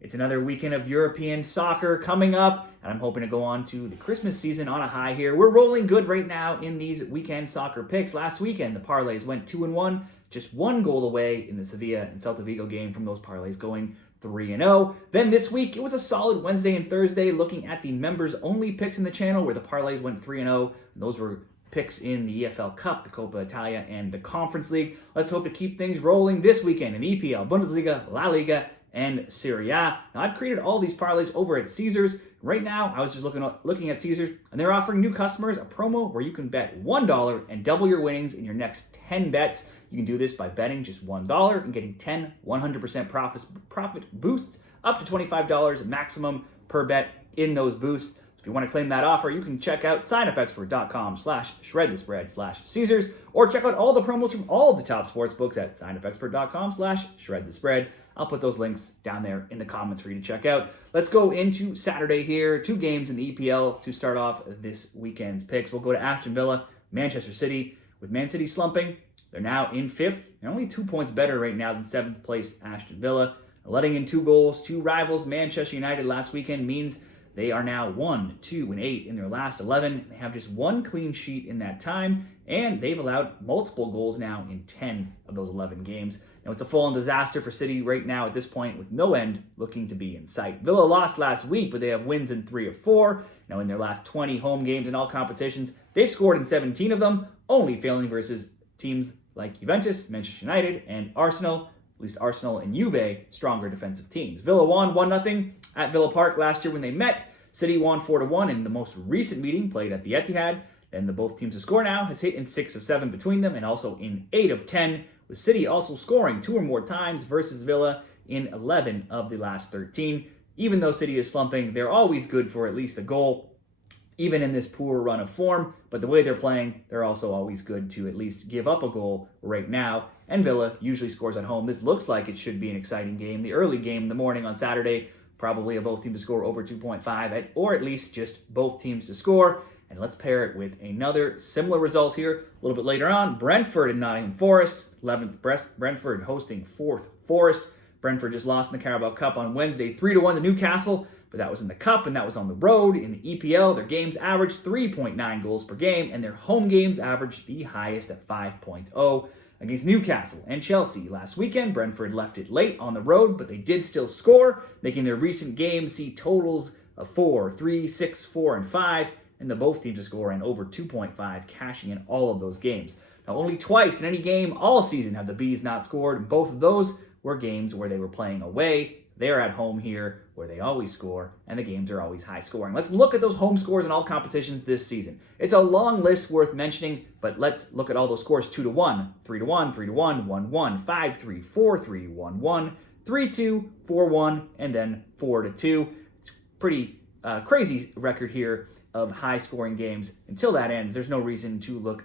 It's another weekend of European soccer coming up, and I'm hoping to go on to the Christmas season on a high here. We're rolling good right now in these weekend soccer picks. Last weekend, the parlays went 2-1, just one goal away in the Sevilla and Celta Vigo game from those parlays going 3-0. Then this week, it was a solid Wednesday and Thursday looking at the members-only picks in the channel where the parlays went 3-0. Those were picks in the EPL Cup, the Copa Italia, and the Conference League. Let's hope to keep things rolling this weekend in the EPL, Bundesliga, La Liga, and Serie A. Now, I've created all these parlays over at Caesars. Right now, I was just looking at Caesars, and they're offering new customers a promo where you can bet $1 and double your winnings in your next 10 bets. You can do this by betting just $1 and getting 10 100% profit boosts up to $25 maximum per bet in those boosts. If you want to claim that offer, you can check out signupexpert.com/shredthespread/Caesars, or check out all the promos from all of the top sports books at signupexpert.com/shredthespread. I'll put those links down there in the comments for you to check out. Let's go into Saturday here. 2 games in the EPL to start off this weekend's picks. We'll go to Aston Villa, Manchester City. With Man City slumping, they're now in 5th. They're only 2 points better right now than 7th place Aston Villa. Letting in 2 goals, 2 rivals, Manchester United last weekend means they are now 1-2-8 in their last 11. They have just 1 clean sheet in that time, and they've allowed multiple goals now in 10 of those 11 games. Now, it's a full-on disaster for City right now at this point, with no end looking to be in sight. Villa lost last week, but they have wins in 3 of 4. Now, in their last 20 home games in all competitions, they've scored in 17 of them, only failing versus teams like Juventus, Manchester United, and Arsenal. At least Arsenal and Juve, stronger defensive teams. Villa won 1-0 at Villa Park last year when they met. City won 4-1 in the most recent meeting played at the Etihad. And both teams to score now has hit in 6 of 7 between them and also in 8 of 10, with City also scoring 2 or more times versus Villa in 11 of the last 13. Even though City is slumping, they're always good for at least a goal, even in this poor run of form. But the way they're playing, they're also always good to at least give up a goal right now. And Villa usually scores at home. This looks like it should be an exciting game. The early game in the morning on Saturday, probably a both teams to score over 2.5, or at least just both teams to score. And let's pair it with another similar result here a little bit later on. Brentford and Nottingham Forest. 11th Brentford hosting 4th Forest. Brentford just lost in the Carabao Cup on Wednesday 3-1 to Newcastle, but that was in the Cup and that was on the road. In the EPL, their games averaged 3.9 goals per game, and their home games averaged the highest at 5.0. Against Newcastle and Chelsea last weekend, Brentford left it late on the road, but they did still score, making their recent games see totals of 4, 3, 6, 4, and 5, and the both teams to score and over 2.5, cashing in all of those games. Now, only twice in any game all season have the Bees not scored, and both of those were games where they were playing away. They're at home here, where they always score, and the games are always high scoring. Let's look at those home scores in all competitions this season. It's a long list worth mentioning, but let's look at all those scores: 2-1, 3-1, 3-1, 1-1, 5-3, 4-3, 1-1, 3-2, 4-1, and then 4-2. It's pretty crazy record here of high scoring games. Until that ends, there's no reason to look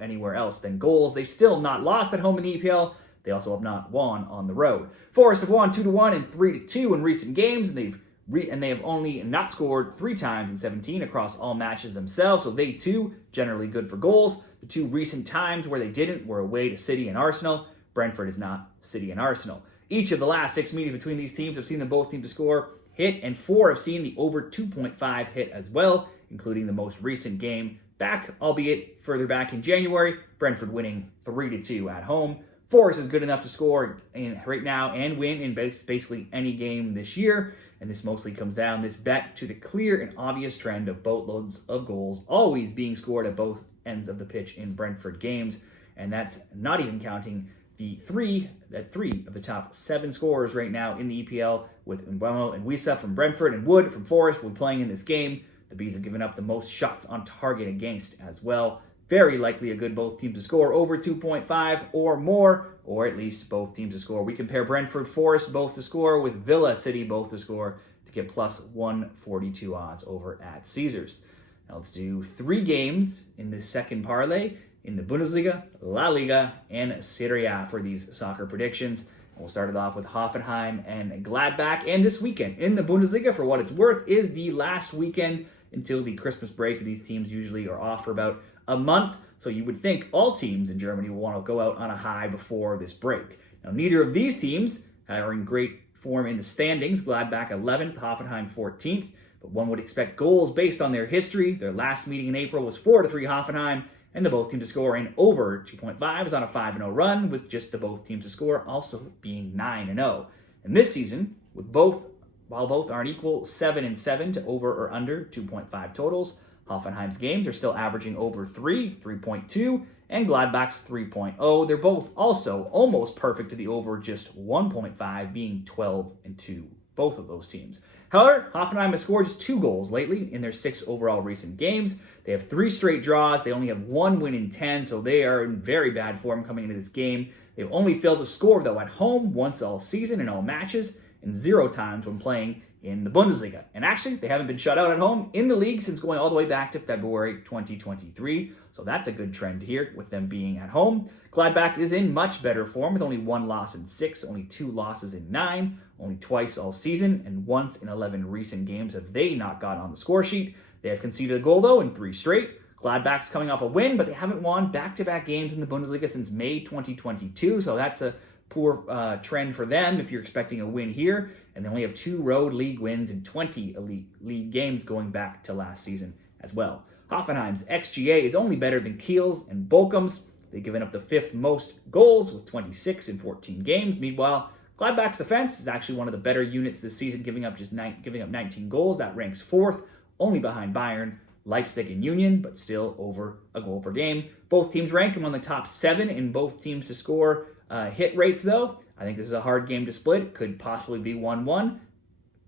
anywhere else than goals. They've still not lost at home in the EPL. They also have not won on the road. Forest have won 2-1 and 3-2 in recent games, and they have only not scored 3 times in 17 across all matches themselves, so they too generally good for goals. The 2 recent times where they didn't were away to City and Arsenal. Brentford is not City and Arsenal. Each of the last 6 meetings between these teams have seen them both teams to score hit, and 4 have seen the over 2.5 hit as well, including the most recent game back, albeit further back in January, Brentford winning 3-2 at home. Forest is good enough to score right now and win in basically any game this year, and this mostly comes down, this bet, to the clear and obvious trend of boatloads of goals always being scored at both ends of the pitch in Brentford games, and that's not even counting the 3 of the top 7 scorers right now in the EPL, with Mbeumo and Wissa from Brentford and Wood from Forest will be playing in this game. The Bees have given up the most shots on target against as well. Very likely a good both teams to score over 2.5 or more, or at least both teams to score. We compare Brentford Forest both to score with Villa City both to score to get plus 142 odds over at Caesars. Now let's do 3 games in this second parlay in the Bundesliga, La Liga, and Serie A for these soccer predictions. We'll start it off with Hoffenheim and Gladbach. And this weekend in the Bundesliga, for what it's worth, is the last weekend until the Christmas break. These teams usually are off for about a month, so you would think all teams in Germany will want to go out on a high before this break. Now, neither of these teams are in great form in the standings. Gladbach 11th, Hoffenheim 14th. But one would expect goals based on their history. Their last meeting in April was 4-3 Hoffenheim, and the both teams to score in over 2.5 is on a 5-0 run, with just the both teams to score also being 9-0. And this season, while both are an equal 7-7 to over or under 2.5 totals, Hoffenheim's games are still averaging over 3.2, and Gladbach's 3.0. They're both also almost perfect to the over just 1.5, being 12-2, both of those teams. However, Hoffenheim has scored just 2 goals lately in their 6 overall recent games. They have 3 straight draws. They only have 1 win in 10, so they are in very bad form coming into this game. They've only failed to score, though, at home once all season in all matches, and 0 times when playing in the Bundesliga. And actually, they haven't been shut out at home in the league since going all the way back to February 2023. So that's a good trend here with them being at home. Gladbach is in much better form with only 1 loss in 6, only 2 losses in 9, only twice all season, and once in 11 recent games have they not gotten on the score sheet. They have conceded a goal, though, in 3 straight. Gladbach's coming off a win, but they haven't won back-to-back games in the Bundesliga since May 2022, so that's a poor trend for them if you're expecting a win here. And they only have 2 road league wins in 20 elite league games going back to last season as well. Hoffenheim's XGA is only better than Kiel's and Bochum's. They've given up the 5th most goals with 26 in 14 games. Meanwhile, Gladbach's defense is actually one of the better units this season, giving up 19 goals. That ranks 4th, only behind Bayern, Leipzig, and Union, but still over a goal per game. Both teams rank among the top 7 in both teams to score hit rates, though. I think this is a hard game to split. It could possibly be 1-1.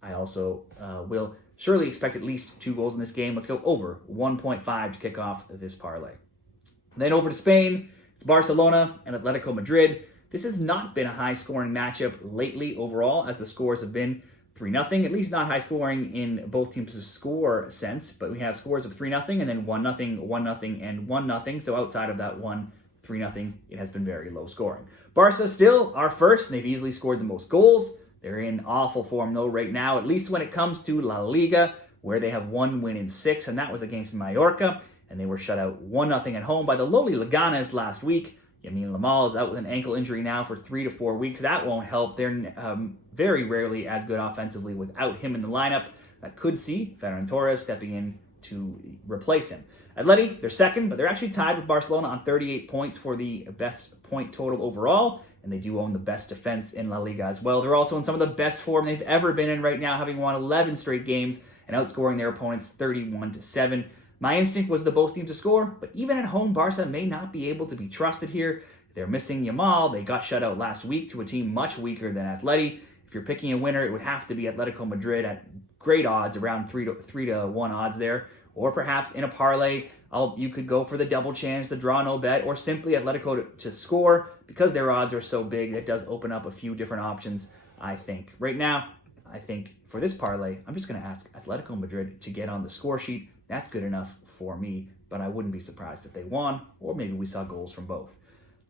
I also will surely expect at least 2 goals in this game. Let's go over 1.5 to kick off this parlay. Then over to Spain, it's Barcelona and Atletico Madrid. This has not been a high-scoring matchup lately overall, as the scores have been 3-0, at least not high-scoring in both teams' score sense, but we have scores of 3-0 and then 1-0, 1-0, and 1-0. So outside of that 3-0, it has been very low scoring. Barca still are first, and they've easily scored the most goals. They're in awful form, though, right now, at least when it comes to La Liga, where they have 1 win in 6, and that was against Mallorca, and they were shut out 1-0 at home by the lowly Leganes last week. Yamin Lamal is out with an ankle injury now for 3 to 4 weeks. That won't help. They're very rarely as good offensively without him in the lineup. That could see Ferran Torres stepping in to replace him. Atleti, they're second, but they're actually tied with Barcelona on 38 points for the best point total overall, and they do own the best defense in La Liga as well. They're also in some of the best form they've ever been in right now, having won 11 straight games and outscoring their opponents 31-7. My instinct was the both teams to score, but even at home, Barca may not be able to be trusted here. They're missing Yamal. They got shut out last week to a team much weaker than Atleti. If you're picking a winner, it would have to be Atletico Madrid at great odds, around 3-1 odds there. Or perhaps in a parlay, you could go for the double chance, the draw no bet, or simply Atletico to score. Because their odds are so big, that does open up a few different options, I think. Right now, I think for this parlay, I'm just going to ask Atletico Madrid to get on the score sheet. That's good enough for me, but I wouldn't be surprised if they won, or maybe we saw goals from both.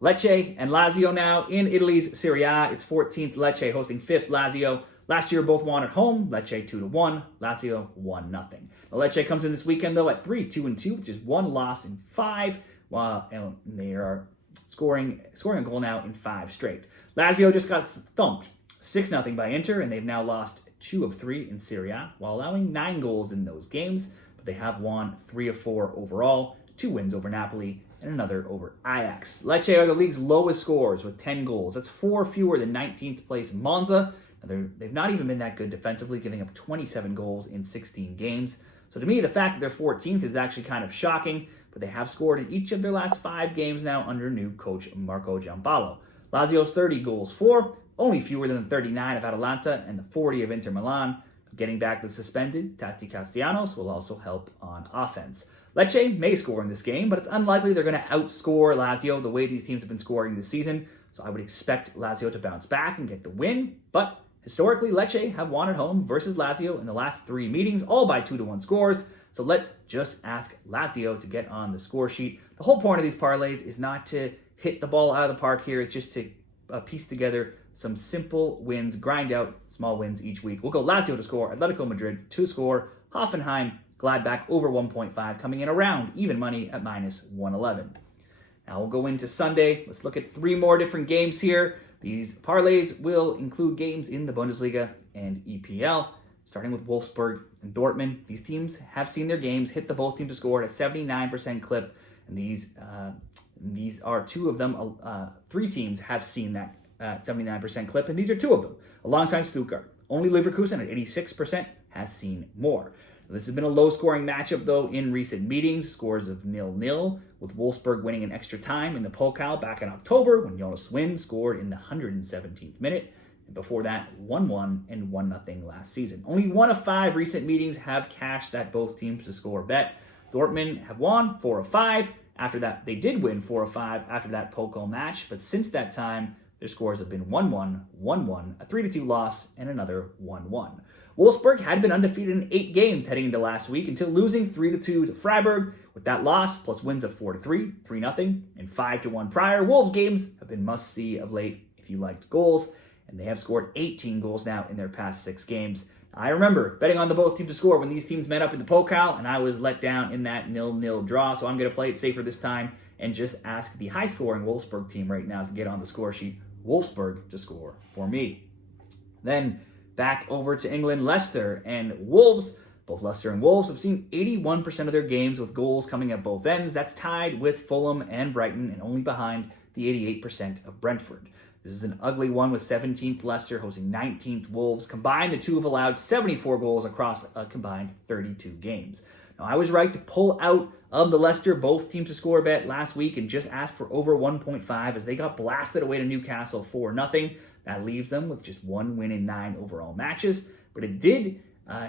Lecce and Lazio now in Italy's Serie A. It's 14th, Lecce hosting 5th, Lazio. Last year, both won at home. Lecce 2-1, Lazio 1-0. Now, Lecce comes in this weekend, though, at 3-2-2, which is 1 loss in 5, while they are scoring a goal now in 5 straight. Lazio just got thumped 6-0 by Inter, and they've now lost 2 of 3 in Serie A, while allowing 9 goals in those games. But they have won 3 of 4 overall, 2 wins over Napoli, and another over Ajax. Lecce are the league's lowest scorers with 10 goals. That's 4 fewer than 19th place Monza. They've not even been that good defensively, giving up 27 goals in 16 games. So to me, the fact that they're 14th is actually kind of shocking, but they have scored in each of their last 5 games now under new coach Marco Giampaolo. Lazio's 30 goals for, only fewer than the 39 of Atalanta and the 40 of Inter Milan. Getting back the suspended Tati Castellanos will also help on offense. Lecce may score in this game, but it's unlikely they're going to outscore Lazio the way these teams have been scoring this season. So I would expect Lazio to bounce back and get the win, but historically, Lecce have won at home versus Lazio in the last 3 meetings, all by 2-1 scores. So let's just ask Lazio to get on the score sheet. The whole point of these parlays is not to hit the ball out of the park here. It's just to piece together some simple wins, grind out small wins each week. We'll go Lazio to score, Atletico Madrid to score, Hoffenheim, Gladbach over 1.5, coming in around even money at -111. Now we'll go into Sunday. Let's look at 3 more different games here. These parlays will include games in the Bundesliga and EPL, starting with Wolfsburg and Dortmund. These teams have seen their games hit the both teams to score at a 79% clip, and these are two of them. Three teams have seen that 79% clip, and these are two of them, alongside Stuttgart. Only Leverkusen at 86% has seen more. This has been a low-scoring matchup, though, in recent meetings. Scores of 0-0, with Wolfsburg winning in extra time in the Pokal back in October when Jonas Wind scored in the 117th minute. And before that, 1-1 and 1-0 last season. Only 1 of 5 recent meetings have cashed that both teams to score bet. Dortmund have won 4 of 5. After that, they did win 4 of 5 after that Pokal match, but since that time, their scores have been 1-1, 1-1, a 3-2 loss, and another 1-1. Wolfsburg had been undefeated in 8 games heading into last week until losing 3-2 to Freiburg. With that loss, plus wins of 4-3, 3-0, and 5-1 prior, Wolves games have been must-see of late if you liked goals, and they have scored 18 goals now in their past 6 games. I remember betting on the both teams to score when these teams met up in the Pokal, and I was let down in that 0-0 draw, so I'm going to play it safer this time and just ask the high-scoring Wolfsburg team right now to get on the score sheet, Wolfsburg, to score for me. Then back over to England, Leicester and Wolves. Both Leicester and Wolves have seen 81% of their games with goals coming at both ends. That's tied with Fulham and Brighton and only behind the 88% of Brentford. This is an ugly one with 17th Leicester hosting 19th Wolves. Combined, the two have allowed 74 goals across a combined 32 games. Now, I was right to pull out of the Leicester both teams to score bet last week and just ask for over 1.5 as they got blasted away to Newcastle 4-0. That leaves them with just 1 win in 9 overall matches, but it did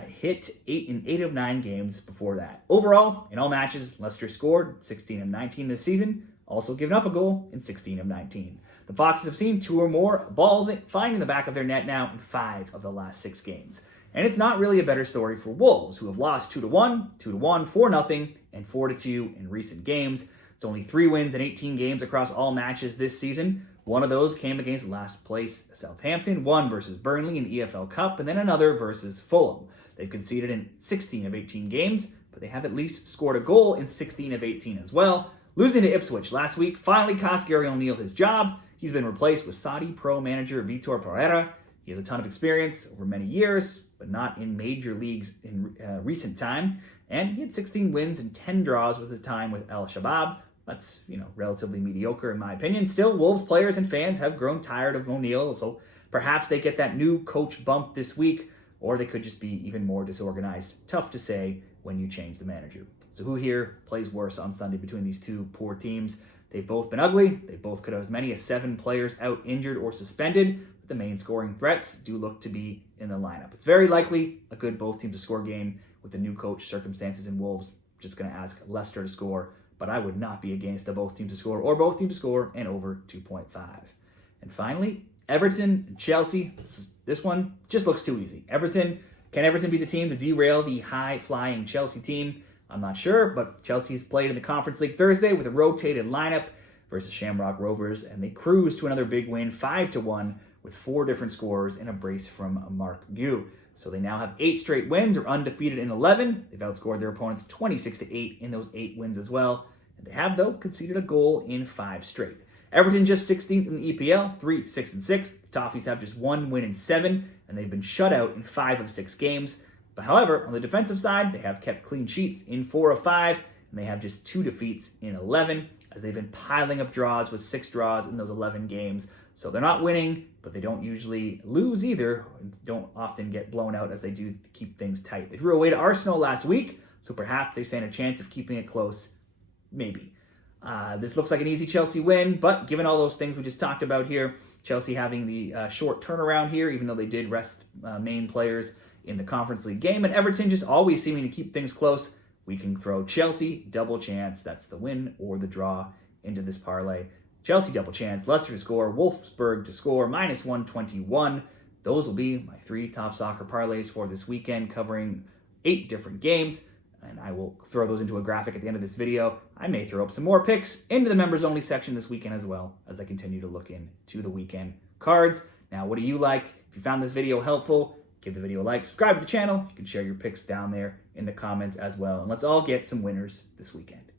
hit 8 in 8 of 9 games before that. Overall, in all matches, Leicester scored 16 of 19 this season, also given up a goal in 16 of 19. The Foxes have seen 2 or more balls finding the back of their net now in 5 of the last 6 games. And it's not really a better story for Wolves, who have lost 2-1, 2-1, 4-0, and 4-2 in recent games. It's only 3 wins in 18 games across all matches this season. One of those came against last place Southampton, one versus Burnley in the EFL Cup, and then another versus Fulham. They've conceded in 16 of 18 games, but they have at least scored a goal in 16 of 18 as well. Losing to Ipswich last week finally cost Gary O'Neill his job. He's been replaced with Saudi Pro manager Vitor Pereira. He has a ton of experience over many years, but not in major leagues in recent time. And he had 16 wins and 10 draws with his time with El Shabab. That's, relatively mediocre in my opinion. Still, Wolves players and fans have grown tired of O'Neill, so perhaps they get that new coach bump this week, or they could just be even more disorganized. Tough to say when you change the manager. So who here plays worse on Sunday between these two poor teams? They've both been ugly. They both could have as many as 7 players out injured or suspended. But the main scoring threats do look to be in the lineup. It's very likely a good both teams to score game with the new coach circumstances in Wolves. Just going to ask Leicester to score, but I would not be against the both teams to score or both teams to score and over 2.5. And finally, Everton and Chelsea. This one just looks too easy. Can Everton be the team to derail the high-flying Chelsea team? I'm not sure, but Chelsea's played in the Conference League Thursday with a rotated lineup versus Shamrock Rovers, and they cruised to another big win, 5-1, with 4 different scorers and a brace from Mark Gu. So they now have 8 straight wins, are undefeated in 11. They've outscored their opponents 26-8 in those 8 wins as well. And they have, though, conceded a goal in 5 straight. Everton just 16th in the EPL, 3-6-6. The Toffees have just 1 win in 7, and they've been shut out in 5 of 6 games. But however, on the defensive side, they have kept clean sheets in 4 of 5, and they have just 2 defeats in 11, as they've been piling up draws with 6 draws in those 11 games. So they're not winning, but they don't usually lose either, and don't often get blown out as they do keep things tight. They drew away to Arsenal last week, so perhaps they stand a chance of keeping it close. Maybe. This looks like an easy Chelsea win, but given all those things we just talked about here, Chelsea having the short turnaround here, even though they did rest main players in the Conference League game, and Everton just always seeming to keep things close, we can throw Chelsea double chance, that's the win or the draw, into this parlay. Chelsea double chance, Leicester to score, Wolfsburg to score, -121. Those will be my 3 top soccer parlays for this weekend, covering 8 different games, and I will throw those into a graphic at the end of this video. I may throw up some more picks into the members only section this weekend as well, as I continue to look into the weekend cards. Now, what do you like? If you found this video helpful, give the video a like, subscribe to the channel. You can share your picks down there in the comments as well. And let's all get some winners this weekend.